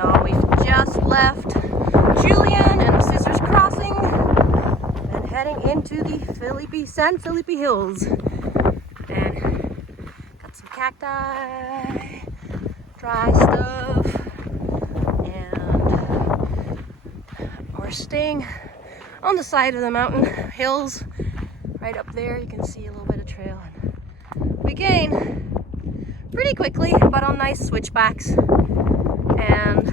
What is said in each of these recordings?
So we've just left Julian and the Scissors Crossing and heading into the San Felipe Hills. And got some cacti, dry stuff, and we're staying on the side of the mountain hills. Right up there you can see a little bit of trail. And we gain pretty quickly, but on nice switchbacks. And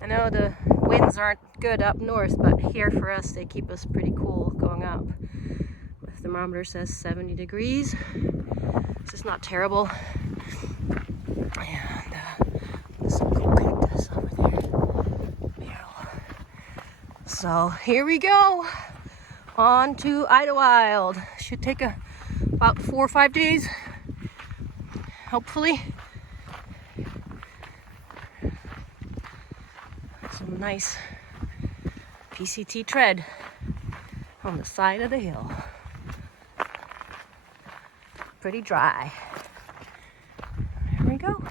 I know the winds aren't good up north, but here for us they keep us pretty cool going up. The thermometer says 70 degrees. This is not terrible. And there's some cool cactus over there. So here we go on to Idlewild. Should take about 4 or 5 days, hopefully. Some nice PCT tread on the side of the hill. Pretty dry. Here we go.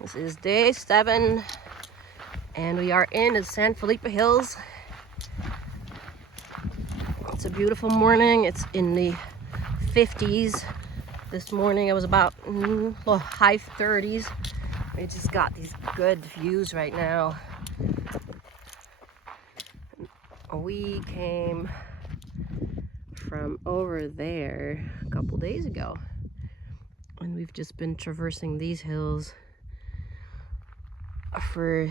This is day 7, and we are in the San Felipe Hills. It's a beautiful morning. It's in the 50s. This morning it was about high 30s. We just got these good views right now. We came from over there a couple days ago, and we've just been traversing these hills for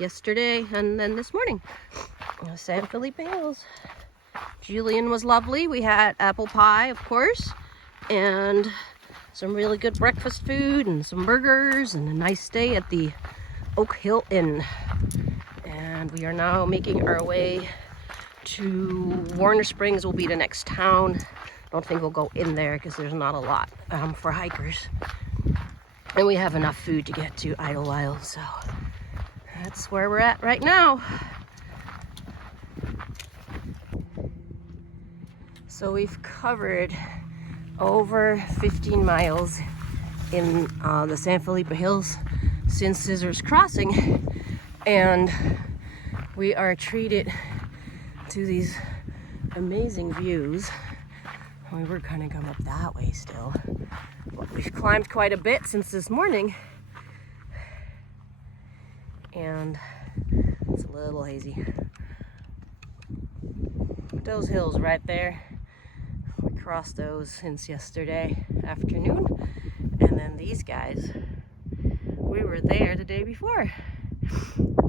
yesterday and then this morning. San Felipe Hills. Julian was lovely. We had apple pie, of course, and some really good breakfast food and some burgers and a nice stay at the Oak Hill Inn. And we are now making our way to Warner Springs. Will be the next town. Don't think we'll go in there because there's not a lot for hikers. And we have enough food to get to Idlewild, so that's where we're at right now. So we've covered over 15 miles in the San Felipe Hills since Scissors Crossing, and we are treated to these amazing views. We were kind of come up that way still. But we've climbed quite a bit since this morning, and it's a little hazy. But those hills right there, we crossed those since yesterday afternoon, and then these guys, we were there the day before.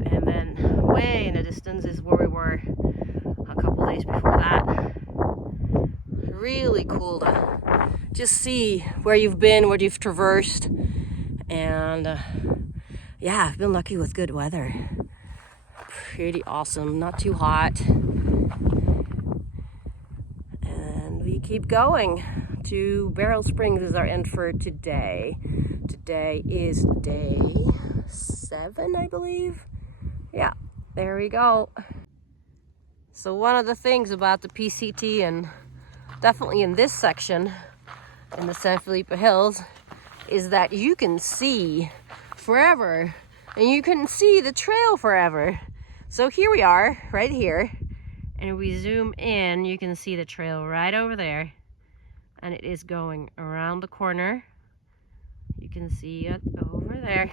And then way in the distance is where we were a couple days before that. Really cool to just see where you've been, what you've traversed, and yeah, I've been lucky with good weather. Pretty awesome, not too hot. And we keep going to Barrel Springs is our end for today. Today is day 7, I believe. Yeah, there we go. So one of the things about the PCT, and definitely in this section in the San Felipe Hills, is that you can see forever, and you can see the trail forever. So here we are, right here, and if we zoom in, you can see the trail right over there, and it is going around the corner. You can see it over there,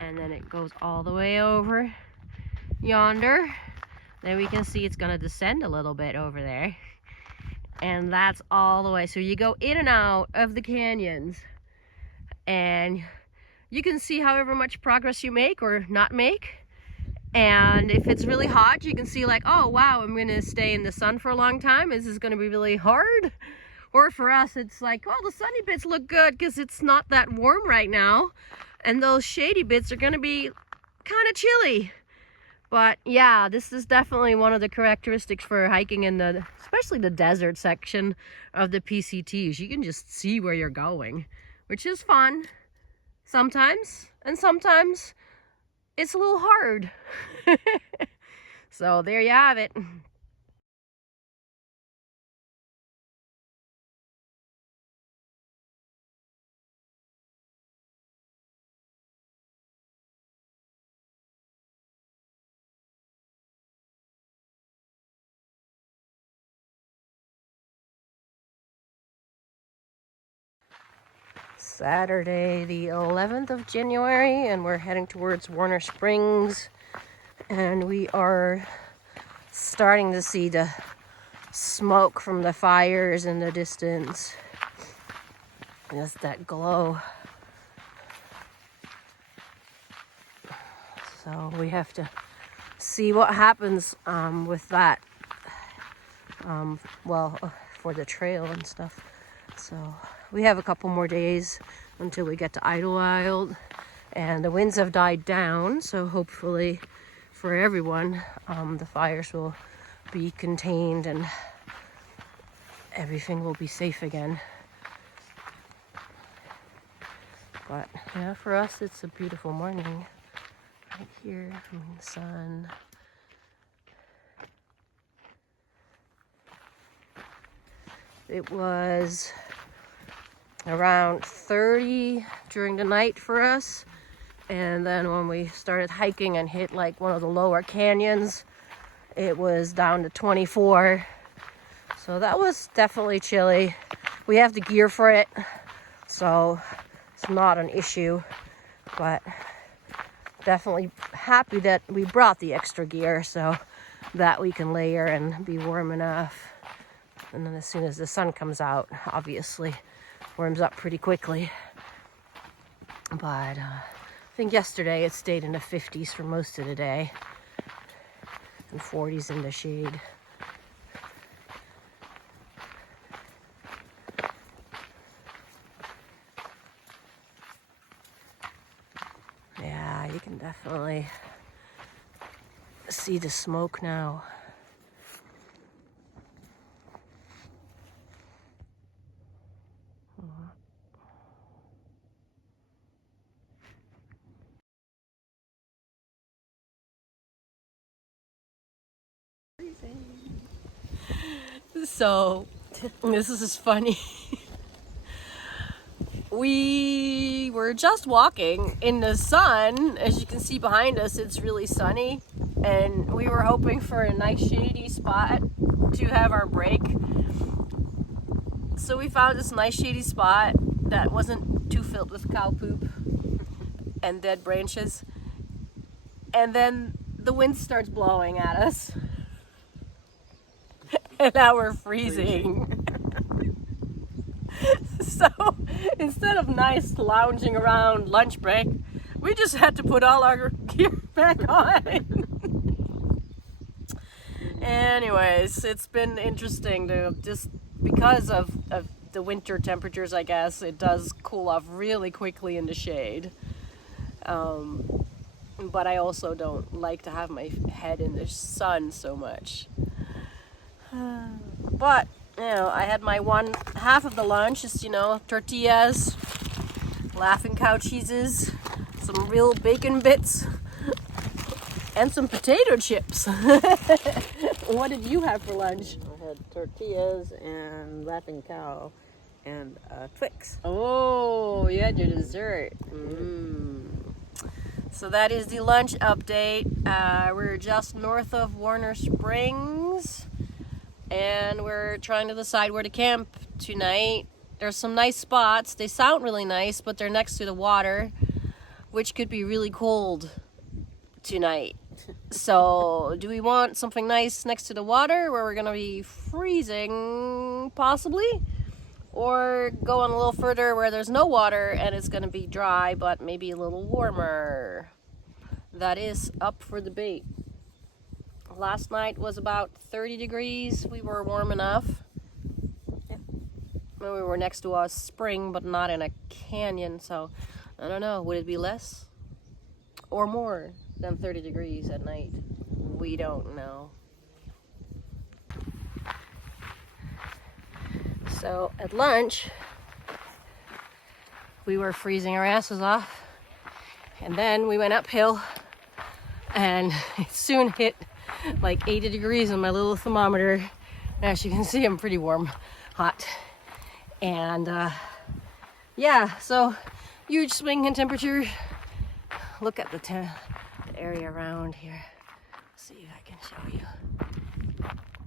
and then it goes all the way over yonder. Then we can see it's going to descend a little bit over there. And that's all the way. So you go in and out of the canyons, and you can see however much progress you make or not make. And if it's really hot, you can see like, oh wow, I'm gonna stay in the sun for a long time. This is gonna be really hard. Or for us, it's like, oh, the sunny bits look good because it's not that warm right now. And those shady bits are gonna be kind of chilly. But yeah, this is definitely one of the characteristics for hiking in the, especially the desert section of the PCTs. You can just see where you're going, which is fun. sometimes, and sometimes it's a little hard. So there you have it. Saturday the 11th of January, and we're heading towards Warner Springs, and we are starting to see the smoke from the fires in the distance. Just that glow. So we have to see what happens with that. For the trail and stuff. So we have a couple more days until we get to Idlewild, and the winds have died down, so hopefully for everyone the fires will be contained and everything will be safe again. But yeah, for us it's a beautiful morning right here. I mean, the sun. It was around 30 during the night for us, and then when we started hiking and hit like one of the lower canyons, it was down to 24. So that was definitely chilly. We have the gear for it, so it's not an issue, but definitely happy that we brought the extra gear so that we can layer and be warm enough. And then as soon as the sun comes out, obviously warms up pretty quickly. But I think yesterday it stayed in the 50s for most of the day, and 40s in the shade. Yeah, you can definitely see the smoke now. So, this is funny. We were just walking in the sun. As you can see behind us, it's really sunny. And we were hoping for a nice shady spot to have our break. So we found this nice shady spot that wasn't too filled with cow poop and dead branches. And then the wind starts blowing at us. And now we're freezing. So instead of nice lounging around lunch break, we just had to put all our gear back on. Anyways, it's been interesting to just, because of the winter temperatures, I guess, it does cool off really quickly in the shade. But I also don't like to have my head in the sun so much. But, I had my one half of the lunch, just, tortillas, laughing cow cheeses, some real bacon bits, and some potato chips. What did you have for lunch? I had tortillas and laughing cow and Twix. Oh, you had your dessert. So that is the lunch update. We're just north of Warner Springs, and we're trying to decide where to camp tonight. There's some nice spots. They sound really nice, but they're next to the water, which could be really cold tonight. So do we want something nice next to the water where we're gonna be freezing possibly, or going a little further where there's no water and it's gonna be dry but maybe a little warmer? That is up for debate. Last night was about 30 degrees. We were warm enough. Yeah. We were next to a spring, but not in a canyon, so I don't know. Would it be less or more than 30 degrees at night? We don't know. So at lunch, we were freezing our asses off. And then we went uphill and it soon hit like 80 degrees on my little thermometer. As you can see, I'm pretty warm, hot. And yeah, so huge swing in temperature. Look at the area around here. Let's see if I can show you.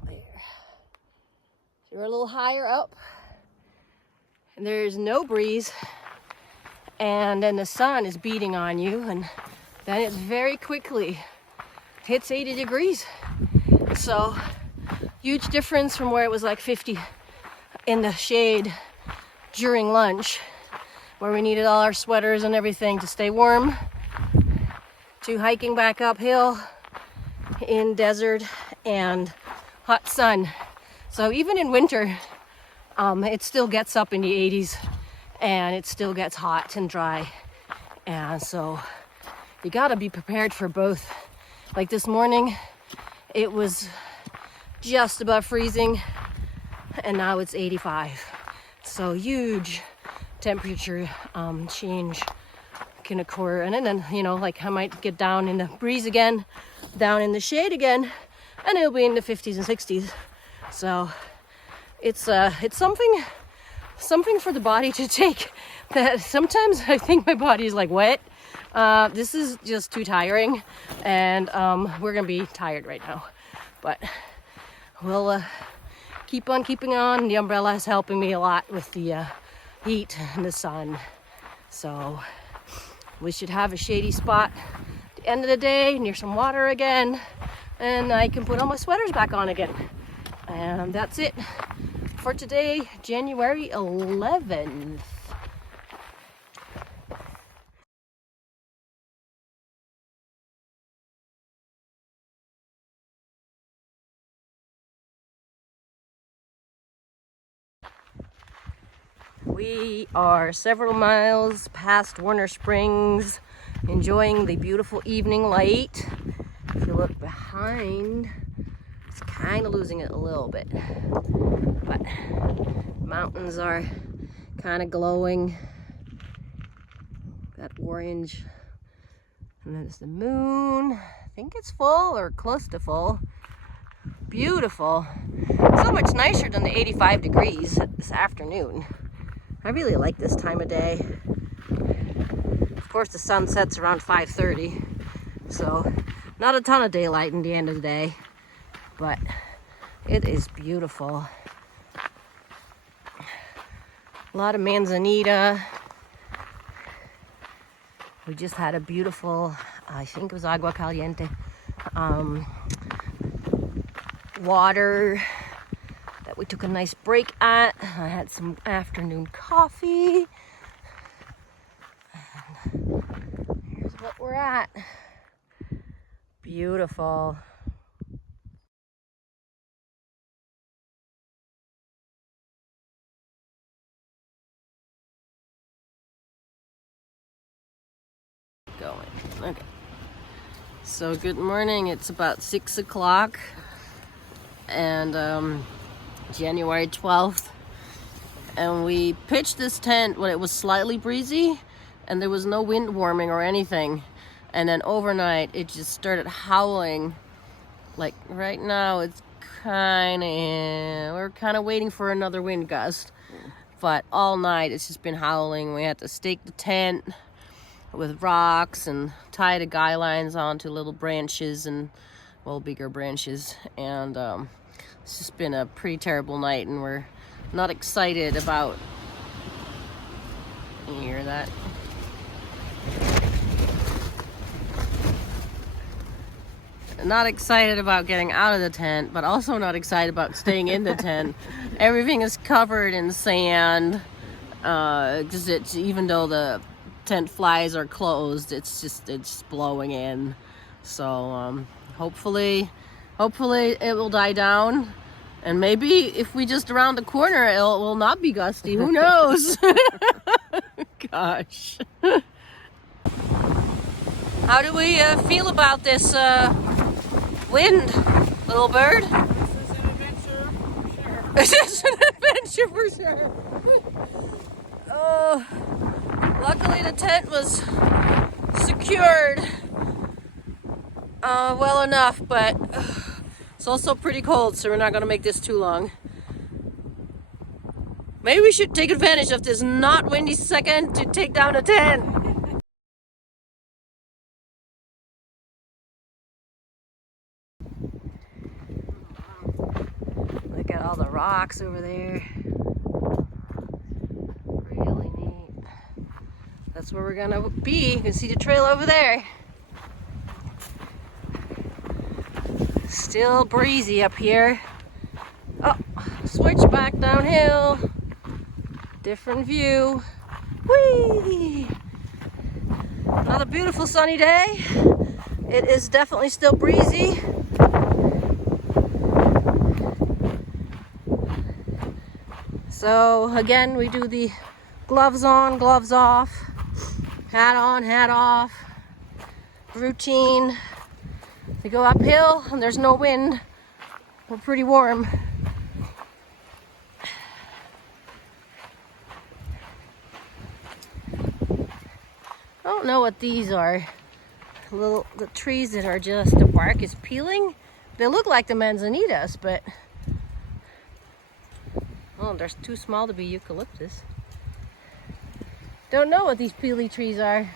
There. So we're a little higher up. And there's no breeze. And then the sun is beating on you. And then it very quickly hits 80 degrees. So huge difference from where it was like 50 in the shade during lunch, where we needed all our sweaters and everything to stay warm, to hiking back uphill in desert and hot sun. So even in winter, it still gets up in the 80s and it still gets hot and dry. And so you gotta be prepared for both. Like this morning, it was just above freezing and now it's 85. So huge temperature change can occur. And then, you know, like I might get down in the breeze again, down in the shade again, and it'll be in the 50s and 60s. So it's something for the body to take, that sometimes I think my body is like, what? This is just too tiring, and we're gonna be tired right now. But we'll keep on keeping on. The umbrella is helping me a lot with the heat and the sun. So we should have a shady spot at the end of the day near some water again, and I can put all my sweaters back on again. And that's it for today, January 11th. We are several miles past Warner Springs, enjoying the beautiful evening light. If you look behind, it's kind of losing it a little bit, but mountains are kind of glowing, that orange, and then there's the moon. I think it's full or close to full. Beautiful. So much nicer than the 85 degrees this afternoon. I really like this time of day. Of course, the sun sets around 5:30, so not a ton of daylight in the end of the day, but it is beautiful. A lot of manzanita. We just had a beautiful, I think it was agua caliente, water that we took a nice break at. I had some afternoon coffee. And here's what we're at. Beautiful. Going. Okay. So good morning. It's about 6 o'clock and January 12th. And we pitched this tent when it was slightly breezy and there was no wind warming or anything. And then overnight it just started howling. Like right now it's we're kind of waiting for another wind gust. But all night it's just been howling. We had to stake the tent with rocks and tie the guy lines onto little branches and, well, bigger branches. And it's just been a pretty terrible night, and we're not excited about, you hear that? Not excited about getting out of the tent, but also not excited about staying in the tent. Everything is covered in sand, because it's, even though the tent flies are closed, it's blowing in. So hopefully it will die down, and maybe if we just around the corner it will not be gusty. Who knows? Gosh. How do we feel about this wind, little bird? This is an adventure for sure. Oh, luckily the tent was cured well enough, but it's also pretty cold, so we're not going to make this too long. Maybe we should take advantage of this not windy second to take down a tent. Look at all the rocks over there. Really neat. That's where we're gonna be. You can see the trail over there. Still breezy up here. Oh, switch back downhill. Different view. Whee! Another beautiful sunny day. It is definitely still breezy. So again, we do the gloves on, gloves off, hat on, hat off routine. We go uphill and there's no wind. We're pretty warm. I don't know what these are. The trees that are just the bark is peeling. They look like the manzanitas, but oh, they're too small to be eucalyptus. Don't know what these peely trees are.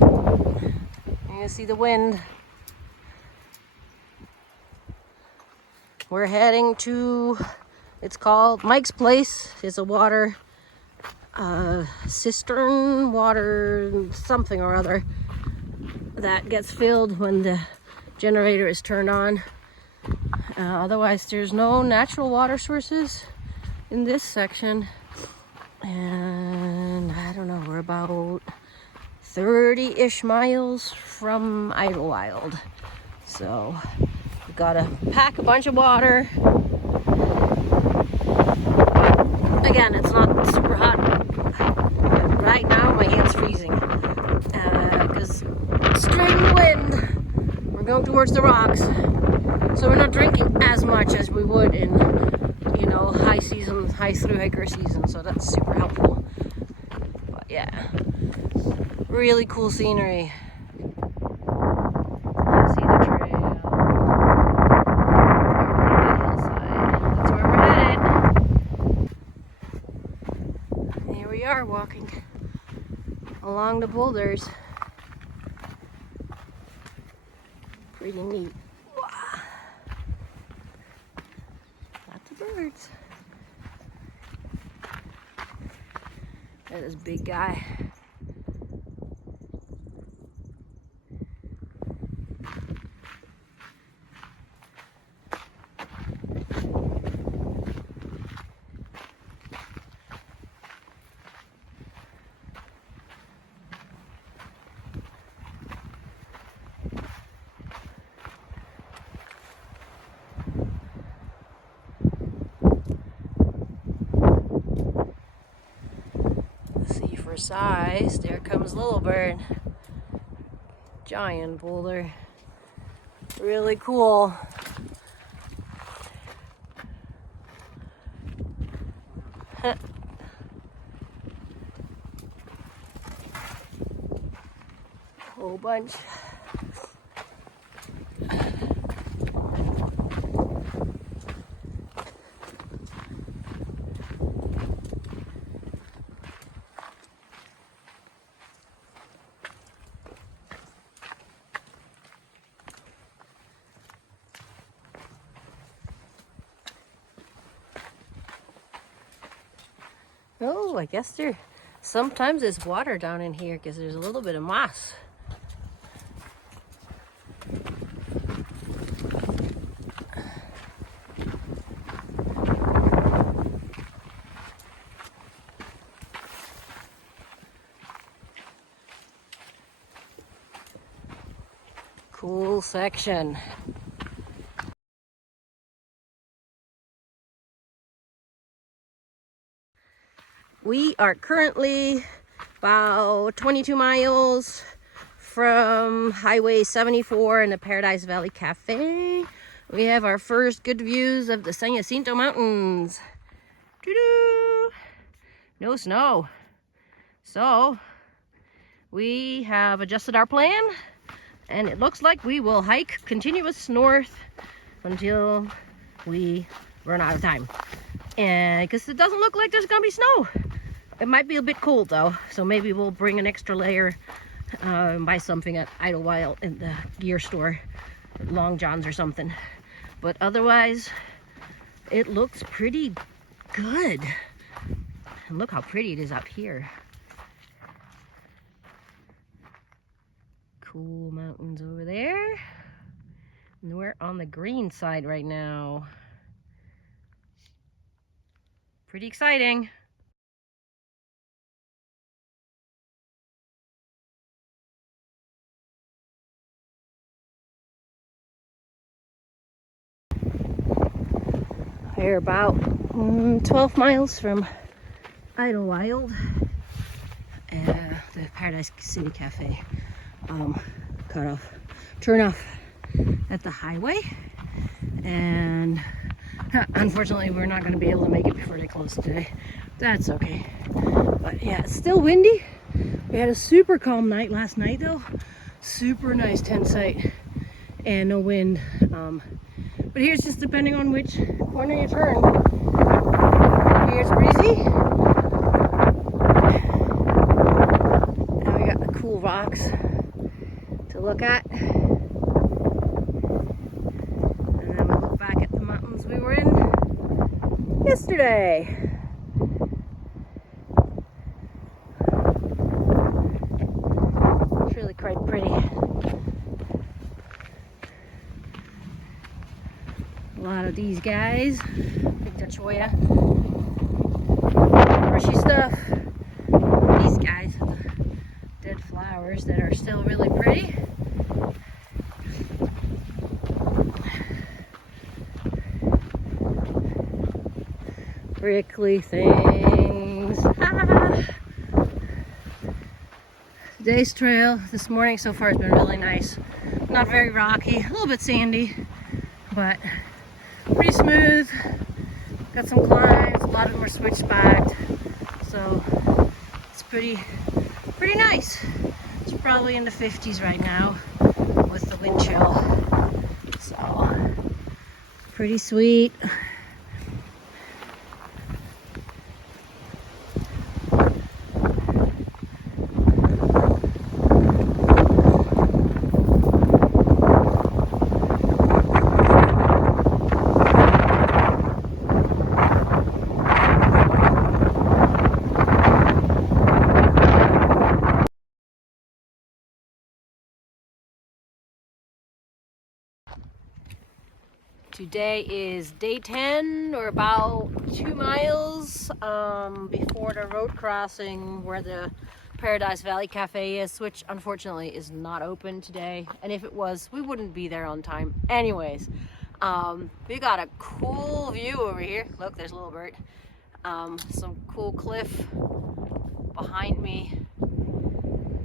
You can see the wind. We're heading to, it's called Mike's Place. It's a water cistern, water something or other that gets filled when the generator is turned on. Otherwise, there's no natural water sources in this section. And I don't know, we're about 30-ish miles from Idlewild. So we gotta pack a bunch of water. Again, it's not super hot. Right now, my hand's freezing because straight in the wind. We're going towards the rocks, so we're not drinking as much as we would in, you know, high season, high through hiker season. So that's super helpful. But yeah, really cool scenery. You see the trail over that hillside. That's where we're headed. Here we are walking along the boulders. Pretty neat. Wow. Lots of birds. That is a big guy. For size, there comes Little Bird. Giant boulder. Really cool. Whole bunch. Oh, I guess sometimes there's water down in here because there's a little bit of moss. Cool section. We are currently about 22 miles from Highway 74 and the Paradise Valley Cafe. We have our first good views of the San Jacinto Mountains. Doo-doo! No snow. So, we have adjusted our plan, and it looks like we will hike continuous north until we run out of time. And because it doesn't look like there's gonna be snow. It might be a bit cold though, so maybe we'll bring an extra layer and buy something at Idlewild in the gear store, Long John's or something. But otherwise, it looks pretty good. And look how pretty it is up here. Cool mountains over there. And we're on the green side right now. Pretty exciting. We're about 12 miles from Idlewild, the Paradise City Cafe. Turn off at the highway, and unfortunately we're not going to be able to make it before they close today. That's okay. But yeah, it's still windy. We had a super calm night last night though. Super nice tent site and no wind. But here's just depending on which corner you turn. Here's breezy. Now we got the cool rocks to look at. And then we look back at the mountains we were in yesterday. It's really quite pretty. A lot of these guys, Big Dutchoya, brushy stuff. These guys have the dead flowers that are still really pretty. Prickly things. Today's trail this morning so far has been really nice. Not very rocky, a little bit sandy, but pretty smooth. Got some climbs, a lot of them are switchbacked, so it's pretty nice. It's probably in the 50s right now with the wind chill, so pretty sweet. Today is day 10. We're about 2 miles before the road crossing where the Paradise Valley Cafe is, which unfortunately is not open today. And if it was, we wouldn't be there on time. Anyways, we got a cool view over here. Look, there's a little bird. Some cool cliff behind me.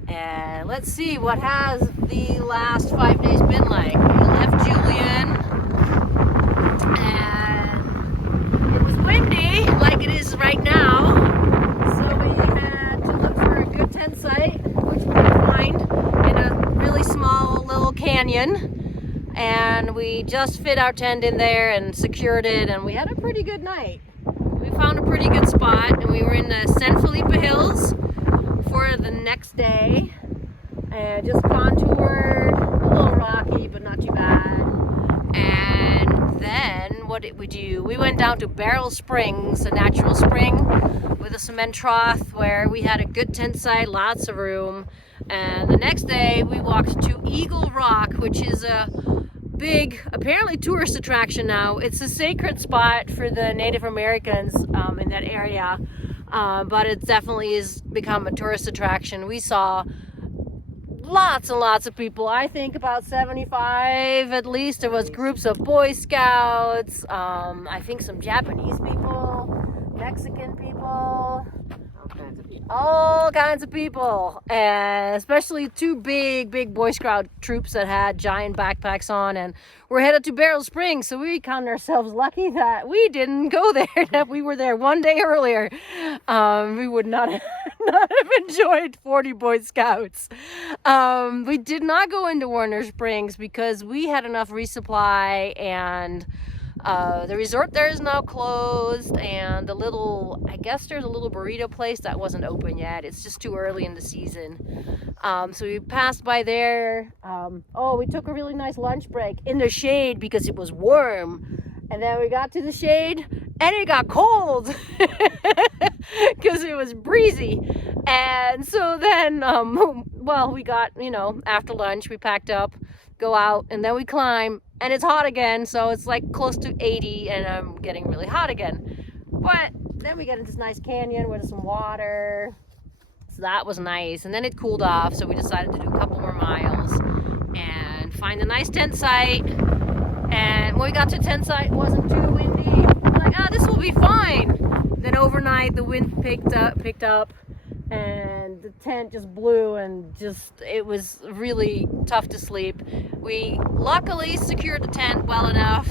And let's see what has the last 5 days been like. We left Julian. And it was windy like it is right now, so we had to look for a good tent site, which we could find in a really small little canyon, and we just fit our tent in there and secured it, and we had a pretty good night. We found a pretty good spot, and we were in the San Felipe Hills for the next day, and just contoured, a little rocky but not too bad. And then what did we do? We went down to Barrel Springs, a natural spring with a cement trough where we had a good tent site, lots of room. And the next day we walked to Eagle Rock, which is a big, apparently tourist attraction now. It's a sacred spot for the Native Americans in that area, but it definitely has become a tourist attraction. We saw lots and lots of people. I think about 75 at least. There was groups of Boy Scouts, I think some Japanese people, Mexican people, all kinds of people, and especially 2 big Boy Scout troops that had giant backpacks on, and we're headed to Barrel Springs, so we count ourselves lucky that we didn't go there, that we were there 1 day earlier. We would not have not have enjoyed 40 Boy Scouts. We did not go into Warner Springs because we had enough resupply, and the resort there is now closed, and I guess there's a little burrito place that wasn't open yet. It's just too early in the season. So we passed by there. We took a really nice lunch break in the shade because it was warm. And then we got to the shade and it got cold because it was breezy. And so then, we got, after lunch, we packed up, go out, and then we climb, and it's hot again. So it's like close to 80, and I'm getting really hot again. But then we get into this nice canyon with some water. So that was nice. And then it cooled off. So we decided to do a couple more miles and find a nice tent site. And when we got to the tent site, it wasn't too windy. Like, this will be fine. Then overnight, the wind picked up, and the tent just blew, and it was really tough to sleep. We luckily secured the tent well enough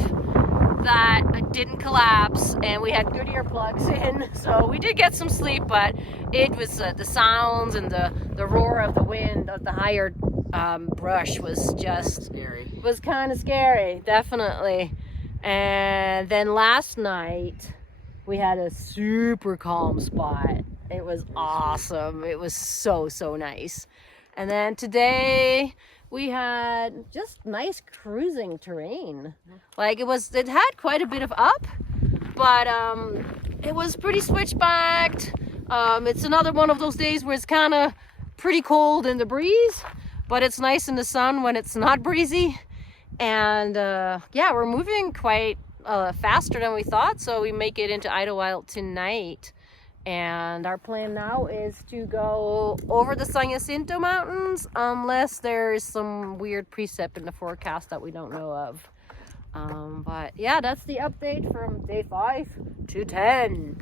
that it didn't collapse, and we had good earplugs in, so we did get some sleep, but it was the sounds and the roar of the wind of the higher brush was just scary. Was kind of scary, definitely. And then last night we had a super calm spot. It was awesome. It was so nice. And then today we had just nice cruising terrain. Like it had quite a bit of up, but it was pretty switchbacked. It's another one of those days where it's kind of pretty cold in the breeze, but it's nice in the sun when it's not breezy. And we're moving quite faster than we thought, so we make it into Idlewild tonight. And our plan now is to go over the San Jacinto Mountains, unless there's some weird precip in the forecast that we don't know of. But yeah, that's the update from day 5 to 10.